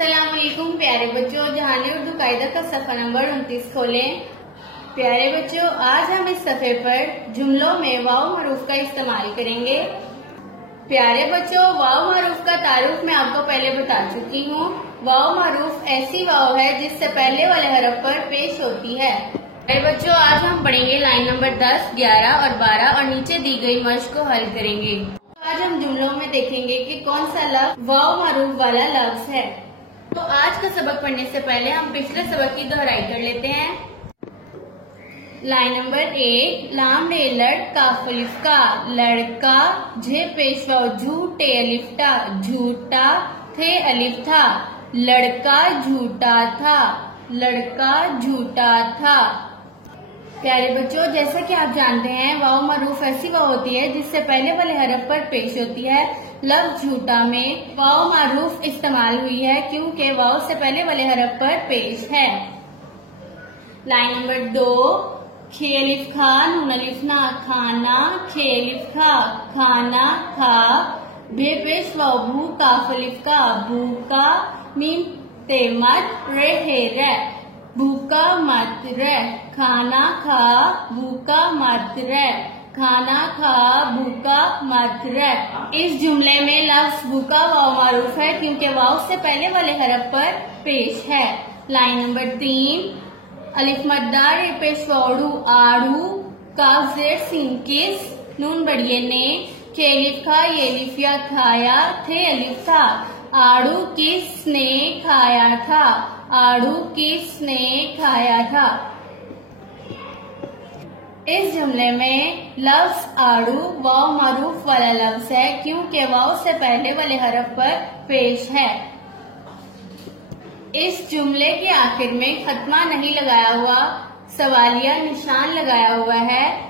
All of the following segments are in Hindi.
अस्सलामुअलैकुम प्यारे बच्चों, जहानी उर्दू कायदा का सफ़ा नंबर 29 खोलें। प्यारे बच्चों, आज हम इस सफ़े पर जुमलों में वाव मरूफ का इस्तेमाल करेंगे। प्यारे बच्चों, वाव मरूफ का तारुफ मैं आपको पहले बता चुकी हूँ। वाव मरूफ ऐसी वाव है जिससे पहले वाले हरफ पर पेश होती है। प्यारे बच्चों, आज हम पढ़ेंगे लाइन नंबर 10, 11 और 12 और नीचे दी गई मश्क को हल करेंगे। आज हम जुमलों में देखेंगे कि कौन सा लफ्ज वाव मरूफ वाला लफ्ज है। तो आज का सबक पढ़ने से पहले हम पिछले सबक की दोहराई कर लेते हैं। लाइन नंबर 1, लाम डे लड़ काफ अलिफ का, लड़का, झे पेशवा झूठे अलिफ टा, झूठा, थे अलिफ था, लड़का झूठा था, लड़का झूठा था। प्यारे बच्चों, जैसा कि आप जानते हैं, वाव मरूफ ऐसी वाव होती है जिससे पहले वाले हरफ पर पेश होती है। लफ्ज झूठा में वाव मरूफ इस्तेमाल हुई है क्योंकि वाव से पहले वाले हरफ पर पेश है। लाइन नंबर 2, खे अलिफ खा, नून अलिफ ना, खाना, खे अलिफ खा, खाना, खा, भे पेश वाव भू, काफ अलिफ का, भूका, मीम ते मत, रे हे रे, भूखा मत रे, खाना खा, भूखा मत रे, खाना खा, भूखा मत रे। इस जुमले में लफ्ज भूखा वाव मारूफ है क्योंकि वाव से पहले वाले हरफ पर पेश है। लाइन नंबर 3, अलिफ मद्दार रे पेश वाड़ू, आड़ू, काफ जेर सीन किस, नून बढ़िए ने, के अलिफ खा, ये अलिफ या खाया, थे अलिफ था, आड़ू किसने खाया था, आड़ू किसने खाया था। इस जुमले में लफ्ज आड़ू वाव मरूफ वाला लफ्ज है क्योंकि वाव से पहले वाले हरफ पर पेश है। इस जुमले के आखिर में खत्मा नहीं लगाया हुआ, सवालिया निशान लगाया हुआ है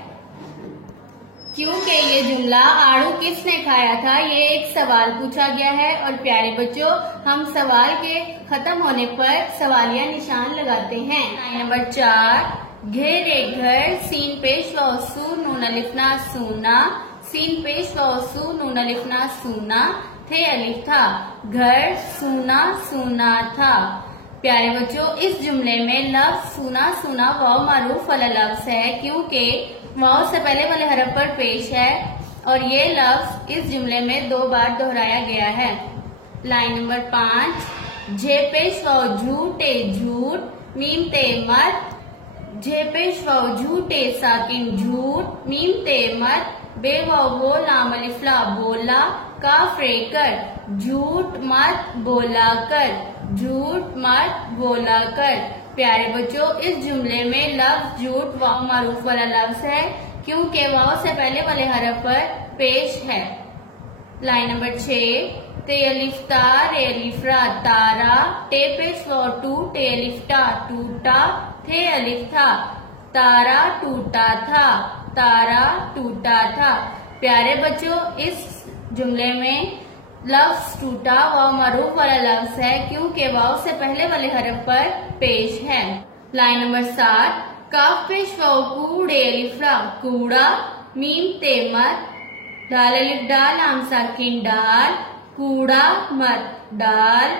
क्योंकि ये जुमला आड़ू किसने खाया था, ये एक सवाल पूछा गया है। और प्यारे बच्चों, हम सवाल के खत्म होने पर सवालिया निशान लगाते हैं। लाइन नंबर 4, घेरे घर, सीन पेश वसू, नून अलिफ ना, सूना, सीन पेश वसू, नून अलिफ ना, सूना, थे अलिफ था, घर सूना सूना था। प्यारे बच्चों, इस जुमले में लफ्ज सूना सूना वाव मारूफ वाला लफ्ज है क्योंकि वाव से पहले वाले हरफ पर पेश है और ये लफ्ज इस जुमले में 2 बार दोहराया गया है। लाइन नंबर 5, झे पेश वाव झूठे झूठ, मीम ते मत, झे पेश वाव झूठे साकिन झूठ, मीम ते मत, बे वाव वो लाम अलिफ ला, बोला, काफ रे कर, झूठ मत बोला कर, झूठ मत बोला कर। प्यारे बच्चों, इस जुमले में लफ्ज झूठ वाव मारूफ वाला लफ्ज है क्योंकि वाव से पहले वाले हरफ पर पेश है। लाइन नंबर 6, ते अलिफ ता, रे अलिफ रा, तारा, टे पेश वाव टू, टे अलिफ टा, टूटा, थे अलिफ था, तारा टूटा था, तारा टूटा था। प्यारे बच्चों, इस जुमले में लफ्ज टूटा वाव मरूफ वाला लफ्ज है क्योंकि वाव से पहले वाले हरफ पर पेश है। लाइन नंबर 7, काफ पेश वाव कूड़े अलिफ रा, कूड़ा, मीम ते मत, डाल अलिफ डाल, आम साकिन डाल, कूड़ा मत डाल।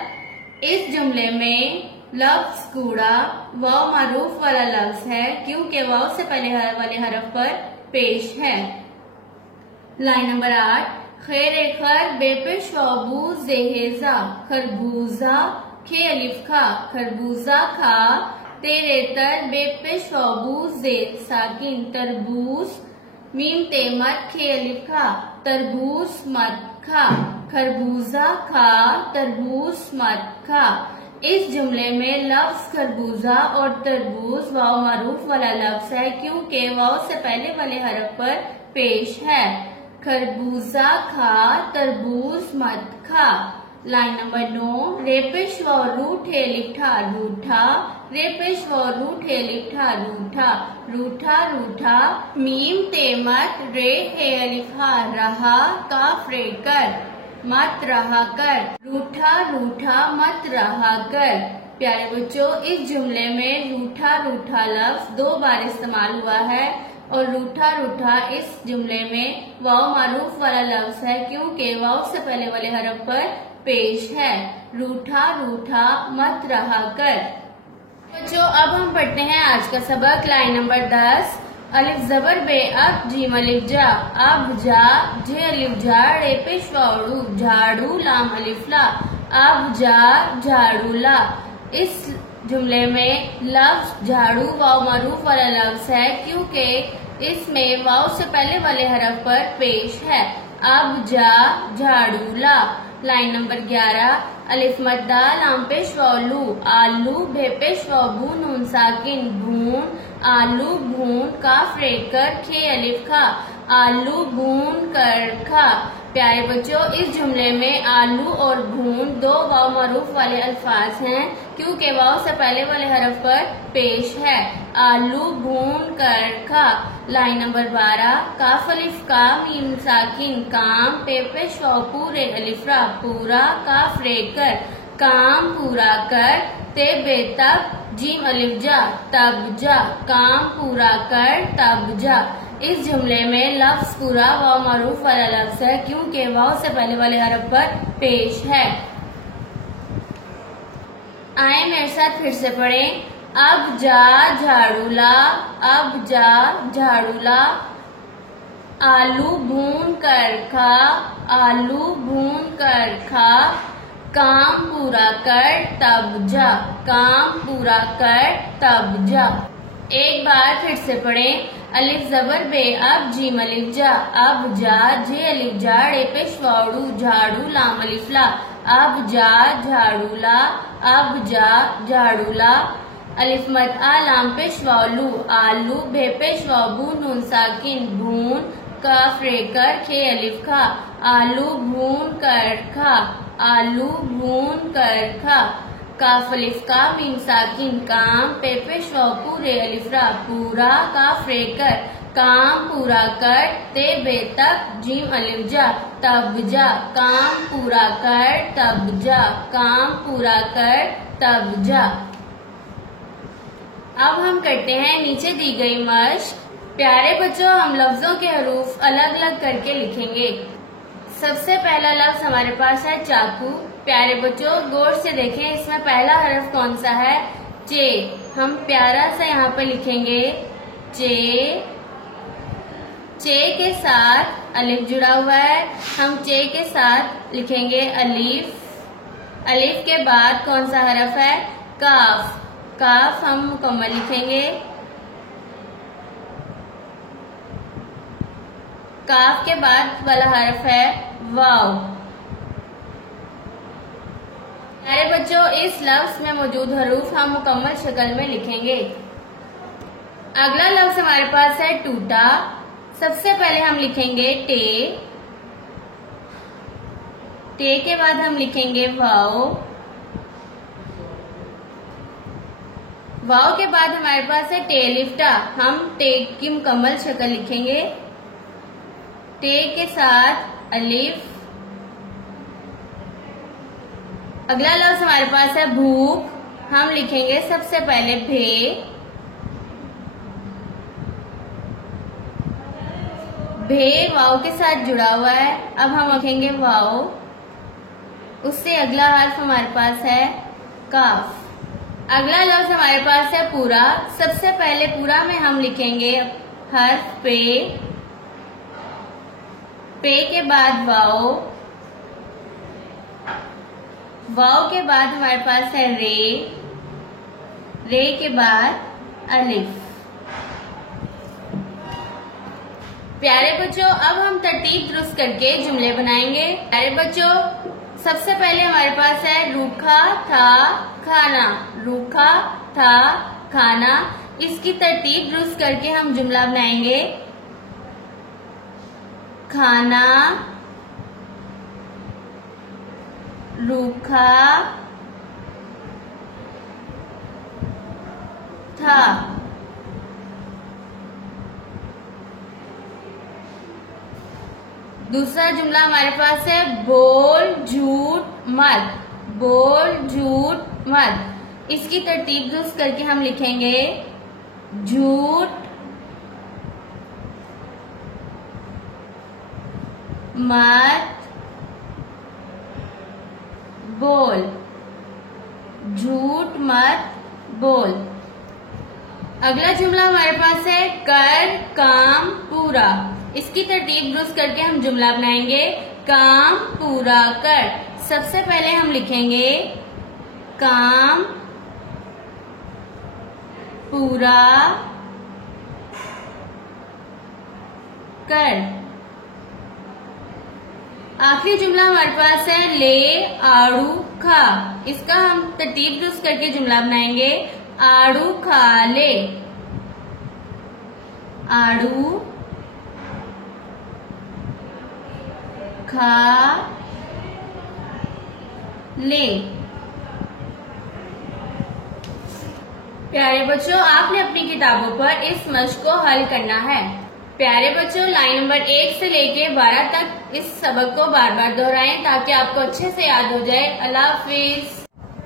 इस जुमले में लफ्ज कूड़ा वाव मरूफ वाला लफ्ज है क्योंकि वाव से पहले वाले हरफ पर पेश है। लाइन नंबर 8, खैर खर, बेपेश वाबू, जेहेजा, खरबूजा, खे अलिफ खा, खरबूजा खा, तेरे तर, बेपेश वाबू, जे साकिन, तरबूज, मीम ते मत, खे अलिफ खा, तरबूज मत खा, खरबूजा खा, तरबूज मत खा। इस जुमले में लफ्ज खरबूजा और तरबूज वाव मारूफ वाला लफ्ज है क्योंकि वाव से पहले वाले हरफ पर पेश है। खरबूजा खा, तरबूज मत खा। लाइन नंबर 9, रेपेश व रूठे लिठा, रूठा, रेपेश व रूठे लिठा, रूठा, रूठा रूठा, मीम ते मत, रे हे अलिफा, रहा, काफ रे कर, मत रहा कर, रूठा रूठा मत रहा कर। प्यारे बच्चों, इस जुमले में रूठा रूठा लफ्ज 2 बार इस्तेमाल हुआ है और रूठा रूठा इस जुमले में वाव मारूफ वाला लफ्ज है क्योंकि वाव से पहले वाले हरफ पर पेश है। रूठा रूठा मत रहा कर। बच्चों अब हम पढ़ते हैं आज का सबक। Line number 10। अलिफ जबर बे अब जीम अलिफ जा, अब जा जे अलिफ जा रे पेश वाड़ू, झाड़ू लाम अलिफ ला, अब जा झाड़ू ला। इस जुमले में लफ्ज झाड़ू वाव मरूफ वाला लफ्ज है क्योंकि इसमें वाव से पहले वाले हरफ पर पेश है। अब जा झाड़ू ला। Line number 11। अलिफ मद्दा लाम पेश वालू, आलू बे पेश वाबू नून साकिन भून, आलू भून काफ रेकर खे अलिफ खा, आलू भून कर खा। प्यारे बच्चों इस जुमले में आलू और भून दो वाव मरूफ वाले अल्फाज हैं क्योंकि वाव से पहले वाले हरफ पर पेश है। आलू भून कर खा। Line number 12। काफ अलिफ का मीम साकिन काम पे पेश वाव पूरे अलिफ रा, पूरा काफ रे कर काम पूरा कर, ते बेतब जीम अलिफ जा तब जा, काम पूरा कर तब जा। इस जुमले में लफ्ज पूरा वाव मरूफ वाला लफ्ज है क्योंकि वाव से पहले वाले हरफ पर पेश है। आए मेरे साथ फिर से पढ़ें। अब जा झाड़ू ला, अब जा झाड़ू ला। आलू भून कर खा, आलू भून कर खा। काम पूरा कर तब जा, काम पूरा कर तब जा। एक बार फिर से पढ़ें। अलिफ जबर बे अब जीम अलिफ जा, अब जा जे अलिफ जा रे पेश वाड़ू, झाड़ू लाम अलिफ ला, अब जा झाड़ू ला, अब जा झाड़ू ला। अलिफ मद आ लाम पेश वालू, आलू बे पेश वाबू नून साकिन भून काफ रे कर खे अलिफ खा, आलू भून कर खा, आलू भून कर खा। काफ अलिफ का मीम साकिन काम पे पेश वाव पूरे अलिफ रा, पूरा काफ रे कर काम पूरा कर, ते बेतक जीम अलिफ जा तब जा, काम पूरा कर तब जा, काम पूरा कर तब जा। अब हम करते हैं नीचे दी गई मश्क। प्यारे बच्चों हम लफ्जों के हरूफ अलग अलग करके लिखेंगे। सबसे पहला लफ्ज हमारे पास है चाकू। प्यारे बच्चों गौर से देखें इसमें पहला हरफ कौन सा है? चे। हम प्यारा सा यहाँ पे लिखेंगे चे। चे के साथ अलिफ जुड़ा हुआ है, हम चे के साथ लिखेंगे अलिफ। अलिफ के बाद कौन सा हरफ है? काफ। काफ हम मुकम्मल लिखेंगे। काफ के बाद वाला हरफ है वाव। प्यारे बच्चों इस लफ्ज में मौजूद हरूफ हम मुकम्मल शक्ल में लिखेंगे। अगला लफ्ज हमारे पास है टूटा। सबसे पहले हम लिखेंगे टे। टे के बाद हम लिखेंगे वाव। वाव के बाद हमारे पास है टे लिफ्टा। हम टे की मुकम्मल शक्ल लिखेंगे। टे के साथ अलिफ। अगला लफ्ज हमारे पास है भूख। हम लिखेंगे सबसे पहले भे। भे वाव के साथ जुड़ा हुआ है, अब हम लिखेंगे वाव। उससे अगला हर्फ हमारे पास है काफ। अगला लफ्ज हमारे पास है पूरा। सबसे पहले पूरा में हम लिखेंगे हर्फ पे। पे के बाद वाव। वाव के बाद हमारे पास है रे। रे के बाद अलिफ। प्यारे बच्चों अब हम तरतीब दुरुस्त करके जुमले बनाएंगे। प्यारे बच्चों सबसे पहले हमारे पास है रूखा था खाना। रूखा था खाना। इसकी तरतीब दुरुस्त करके हम जुमला बनाएंगे। खाना रूखा था। दूसरा जुमला हमारे पास है बोल झूठ मत। बोल झूठ मत। इसकी तरतीब दुरुस्त करके हम लिखेंगे झूठ मत बोल, झूठ मत बोल। अगला जुमला हमारे पास है कर काम पूरा। इसकी तरतीब दुरुस्त करके हम जुमला बनाएंगे। काम पूरा कर। सबसे पहले हम लिखेंगे काम पूरा कर। आखिरी जुमला हमारे पास है ले आड़ू खा। इसका हम तरतीब दुरुस्त करके जुमला बनाएंगे। आड़ू खा ले, आड़ू खा ले। प्यारे बच्चों, आपने अपनी किताबों पर इस मशक को हल करना है। प्यारे बच्चों, लाइन नंबर 1 से लेके 12 तक इस सबक को बार बार दोहराएं ताकि आपको अच्छे से याद हो जाए। अल्लाह हाफिज।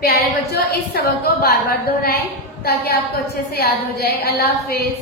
प्यारे बच्चों, इस सबक को बार बार दोहराएं ताकि आपको अच्छे से याद हो जाए। अल्लाह हाफिज।